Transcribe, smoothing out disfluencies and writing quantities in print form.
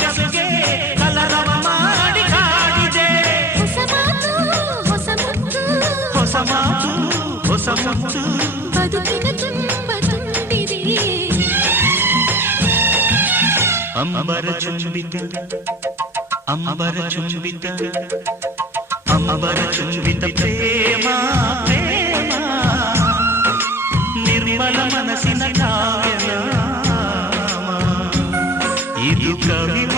ಬೆಸುಗೆ ಕಲರವ ಮಾಡಿ ಕಾಡಿದೆ. ಹೊಸ ಮಾತು ಹೊಸ ಮುತ್ತು ಬದುಕಿನ ತುಂಬ ತುಂಬಿದೆ. ಅಂಬರ ಚುಂಬಿತ ಅಂಬರ ಚುಂಬಿತ ಅಂಬರ ಚುಂಬಿತ ಪ್ರೇಮ ಪ್ರೇಮ ನಿರ್ಮಲ ಮನಸ್ಸಿನ ಕಾವ್ಯನಾಮ ಇದು ಕವಿಮ